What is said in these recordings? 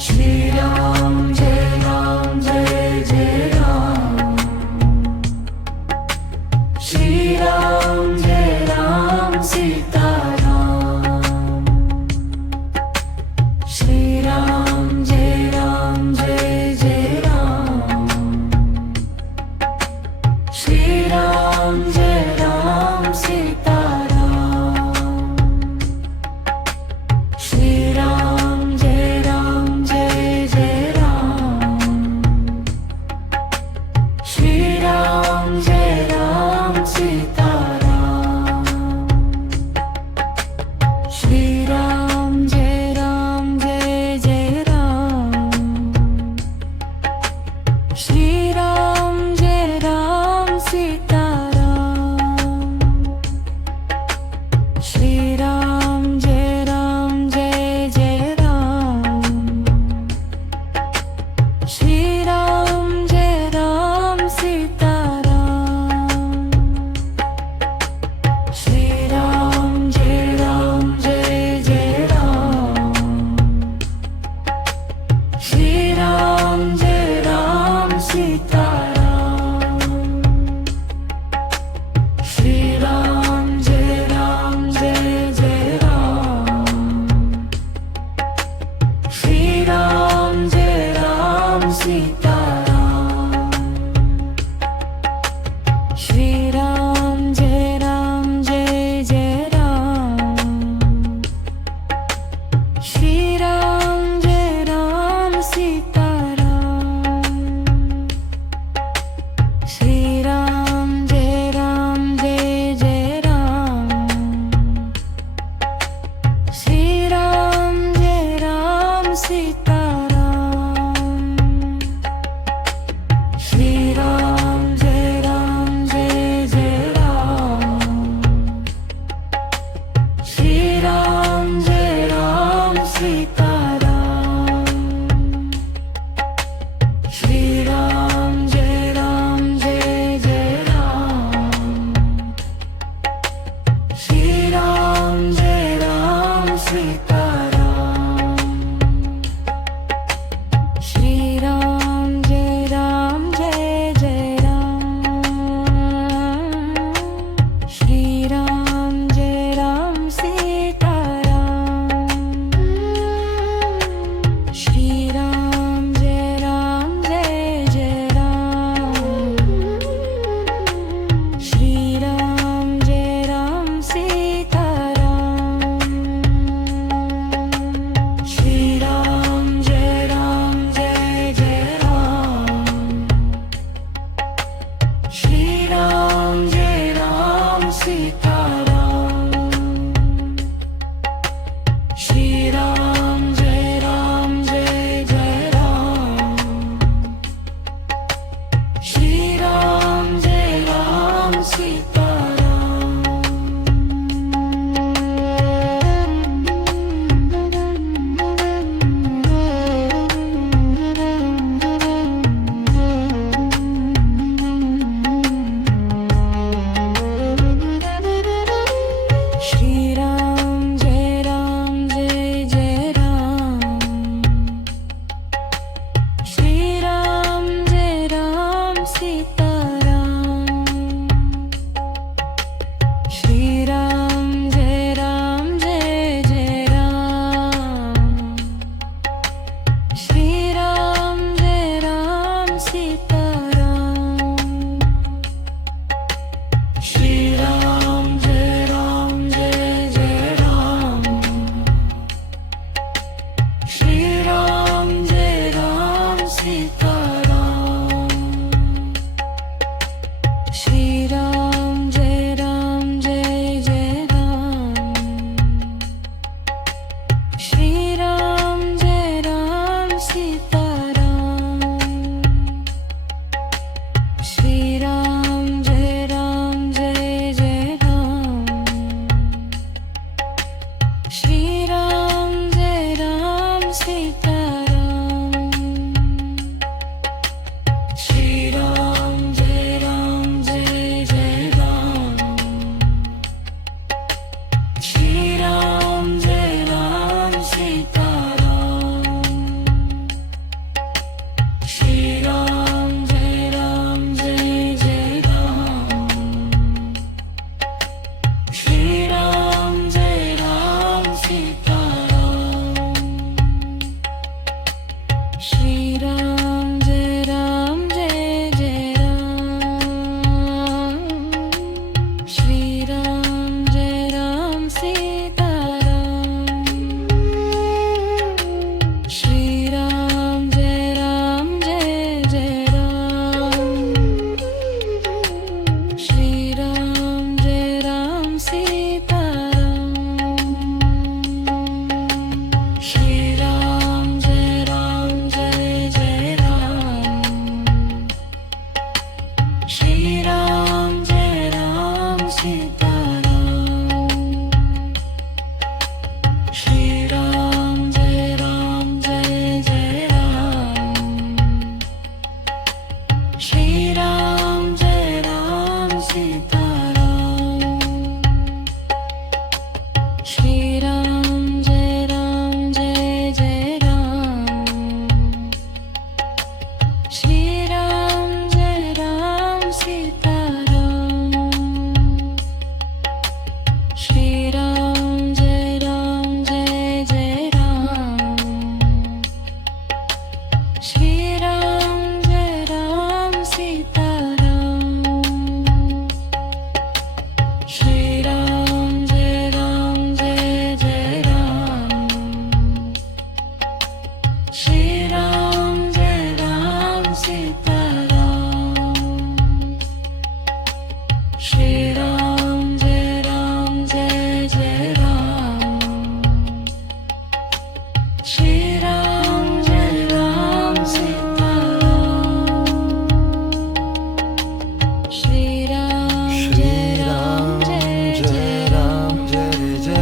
Shri Ram Jai Jai Ram. Shri Ram Jai Ram Sita Ram. Shri Ram Jai Jai Ram. Shri Ram Jai Ram Sita Ram. Shri Ram Jai Jai Ram. Shri Ram Jai Ram Sita Ram. Shri Ram Jai Jai Ram. Shri Ram Jai Ram Sita Ram. Shri Ram Jai Jai Ram. Shri Ram Jai Ram Sita Ram. Shri Ram Jai Jai Ram. Shri Ram Jai Ram Sita Ram. Shri Ram Jai Jai Ram. Shri Ram Jai Ram Sita Ram. Shri Ram Jai Jai Ram. Shri Ram Jai Ram Sita Ram. Shri Ram Jai Jai Ram. Shri Ram Jai Ram Sita Ram. Shri Ram Jai Jai Ram. Shri Ram Jai Ram Sita Ram. Shri Ram Jai Jai Ram. Shri Ram Jai Ram Sita Ram. Shri Ram Jai Jai Ram. Shri Ram Jai Ram Sita Ram. Shri Ram Jai Jai Ram. Shri Ram Jai Ram Sita Ram. Shri Ram Jai Jai Ram. Shri Ram Jai Ram Sita Ram. Shri Ram Jai Jai Ram. Shri Ram Jai Ram Sita Shri Ram Jai Jai Ram. Shri Ram Jai Ram Sita Ram. Shri Ram Jai Jai Ram. Shri Ram Jai Ram Sita Ram. Shri Ram Jai Jai Ram. Shri Ram Jai Ram Sita Ram. Shri Ram Jai Jai Ram. Shri Ram Jai Ram Sita Shri Ram Jai Ram Jai Jai Ram. Shri Ram Jai Ram Sita Ram. Shri Ram Jai Ram Jai Jai Ram. Shri Ram Jai Ram Sita Ram. Shri Ram Jai Ram Jai Jai Ram. Shri Ram Jai Ram Sita Ram. Shri Ram Jai Ram Jai Jai Ram. Shri Ram Jai Ram Sita Ram. Shri Ram Jai Ram Jai Jai Ram. Shri Ram Jai Ram Sita Ram. Shri Ram Jai Ram Jai Jai Ram. Shri Ram Jai Ram Sita Ram. Shri Ram Jai Ram Jai Jai Ram. Shri Ram Jai Ram Sita Ram. Shri Ram Jai Ram Jai Jai Ram. Shri Ram Jai Ram Sita Ram. Shri Ram Jai Ram Jai Jai Ram. Jai Jai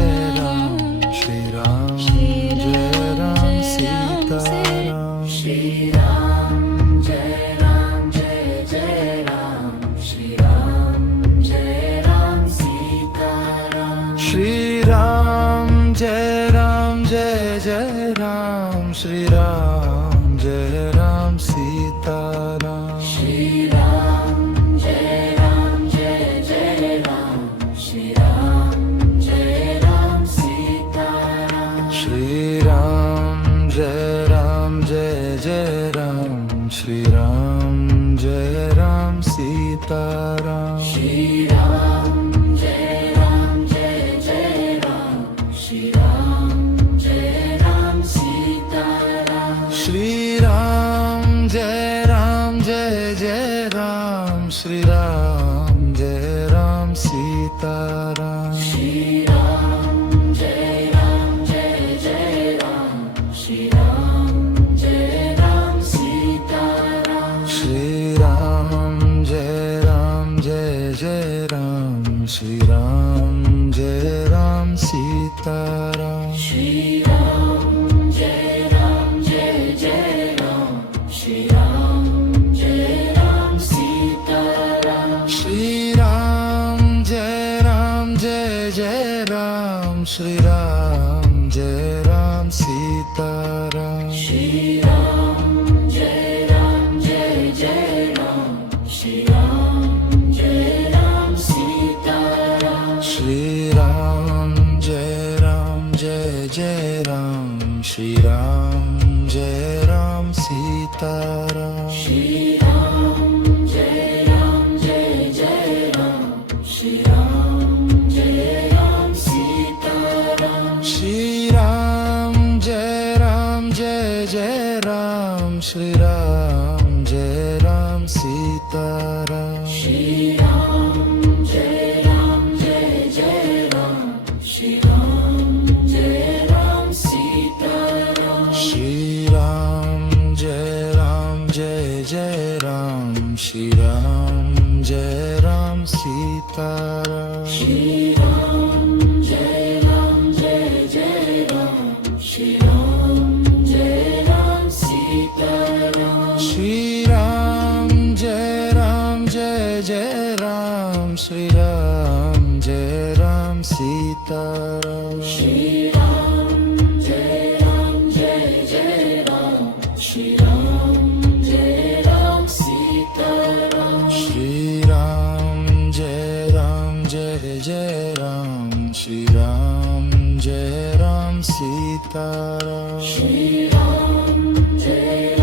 Ram, Shri Ram Jai Ram Sita Ram. Shri Ram Jai Ram Jai Jai Ram. Shri Ram Jai Ram Sita Ram. Shri Ram Jai Ram Jai Jai Ram, Shri Ram Jai Ram Sita Ram. Shri Ram Jai Ram Jai Jai Ram. Shri Ram Jai Ram Sita Ram. Shri Ram Jai Ram Jai Jai Ram, Shri Ram Jai Ram Sita Ram. Shri Ram Jai Ram Jai Jai Ram. Shri Ram Jai Ram Sita Ram. Shri Ram Jai Ram Jai Jai Ram, Shri Ram Jai Ram Sita Ram. Shri Ram Jai Ram Jai Jai Ram. Shri Ram Jai Ram Sita Ram. Shri Ram Jai Ram Jai Jai Ram, Shri Ram Jai Ram Sita Ram. Shri Ram Jai Ram Jai Jai Ram. Shri Ram Jai Ram Sita Ram. Shri Ram Jai Ram Jai Jai Ram, Shri Ram Jai Ram Sita Ram. Shri Ram Jai Ram Jai Jai Ram. Shri Ram Jai Ram Sita Ram. Shri Ram Jai Ram Jai Jai Ram, Shri Ram Jai Ram Sita Ram. Shri Ram Jai Ram Jai Jai Ram. Shri Ram Jai Ram Sita Ram. Shri Ram Jai Ram Jai Jai Ram, Shri Ram Jai Ram Sita Ram. Shri Ram Jai Ram Jai Jai Ram. Shri Ram Jai Ram Sita Ram. Shri Ram Jai Ram Jai Jai Ram, Shri Ram Jai Ram Sita Ram. Shri Ram Jai Ram Jai Jai Ram. Shri Ram Jai Ram Sita Ram. Shri Ram Jai Ram Jai Jai Ram, Shri Ram Jai Ram Sita Ram. Shri Ram Jai Ram Jai Jai Ram. Shri Ram Jai Ram Sita Ram. Shri Ram Jai Ram Jai Jai Ram, Shri Ram Jai Ram Sita Ram. Shri Ram Jai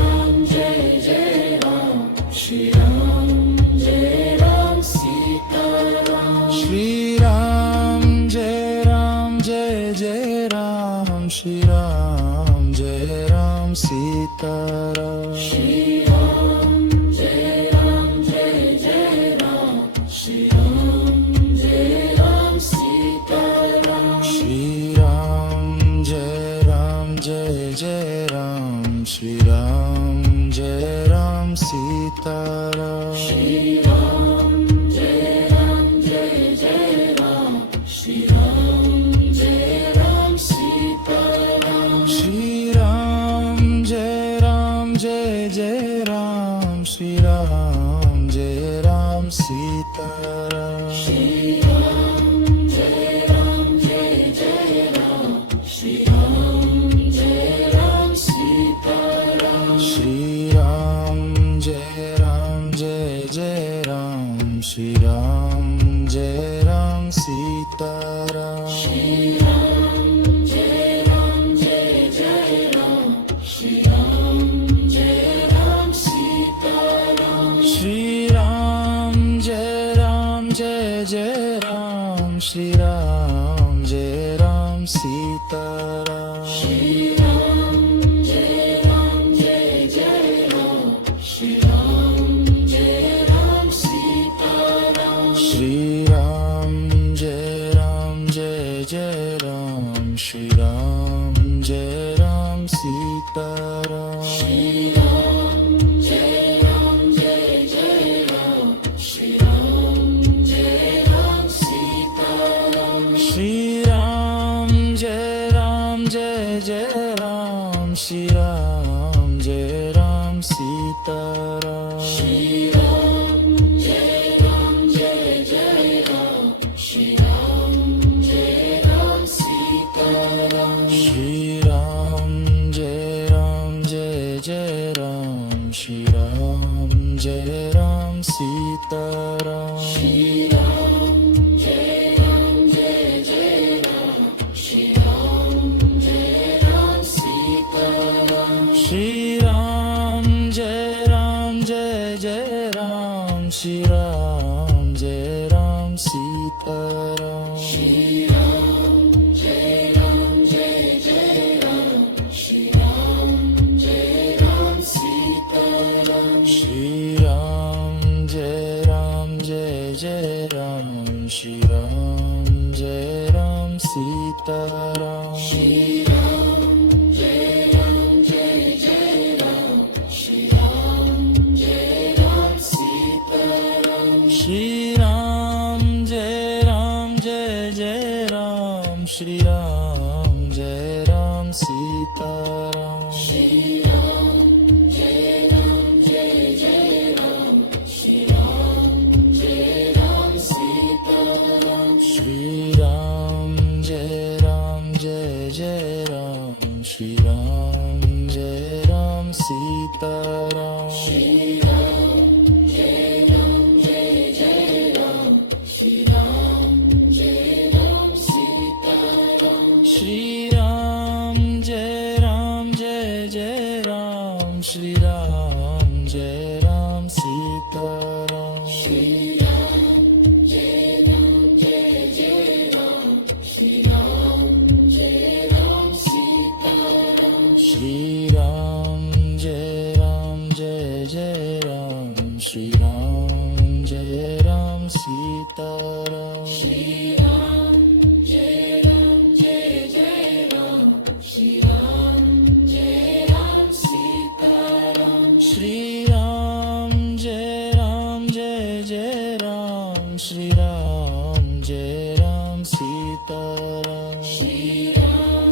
Sitaram Shri Ram Jai Jai Ram Shri Ram Jai Ram Sitaram Shri Ram Jai Jai Ram Shri Ram Jai Ram Sitaram Shri Ram Jai Jai Ram Shri Ram Jai Ram Sitaram Shri Shri Ram Jai Jai Ram Shri Ram Jai Ram Sitaram Shri Ram Jai Jai Ram Shri Ram Jai Ram Sitaram Shri Ram Jai Jai Ram Shri Ram Jai Ram Sitaram Shri Shri Ram Jai Jai Ram Shri Ram Jai Ram Sitaram Shri Ram Jai Jai Ram Shri Ram Jai Ram Sitaram Shri Ram Jai Jai Ram Shri Ram Jai Ram Sitaram Shri Shri Ram Jai Jai Ram Shri Ram Jai Ram Sitaram Shri Ram Jai Jai Ram Shri Ram Jai Ram Sitaram Shri Ram Jai Jai Ram Shri Ram Jai Ram Sitaram Shri Shri Ram Jai Jai Ram Shri Ram Jai Ram Sitaram Shri Ram Jai Jai Ram Shri Ram Jai Ram Sitaram Shri Ram Jai Jai Ram Shri Ram Jai Ram Sitaram Shri Shri Ram Jai Jai Ram Shri Ram Jai Ram Sitaram Shri Ram Jai Jai Ram Shri Ram Jai Ram Sitaram Shri Ram Jai Jai Ram Shri Ram Jai Ram Sitaram Shri Shri Ram Jai Jai Ram Shri Ram Jai Ram Sitaram Shri Ram Jai Jai Ram Shri Ram Jai Ram Sitaram Shri Ram Jai Jai Ram Shri Ram Jai Ram Sitaram Shri Ram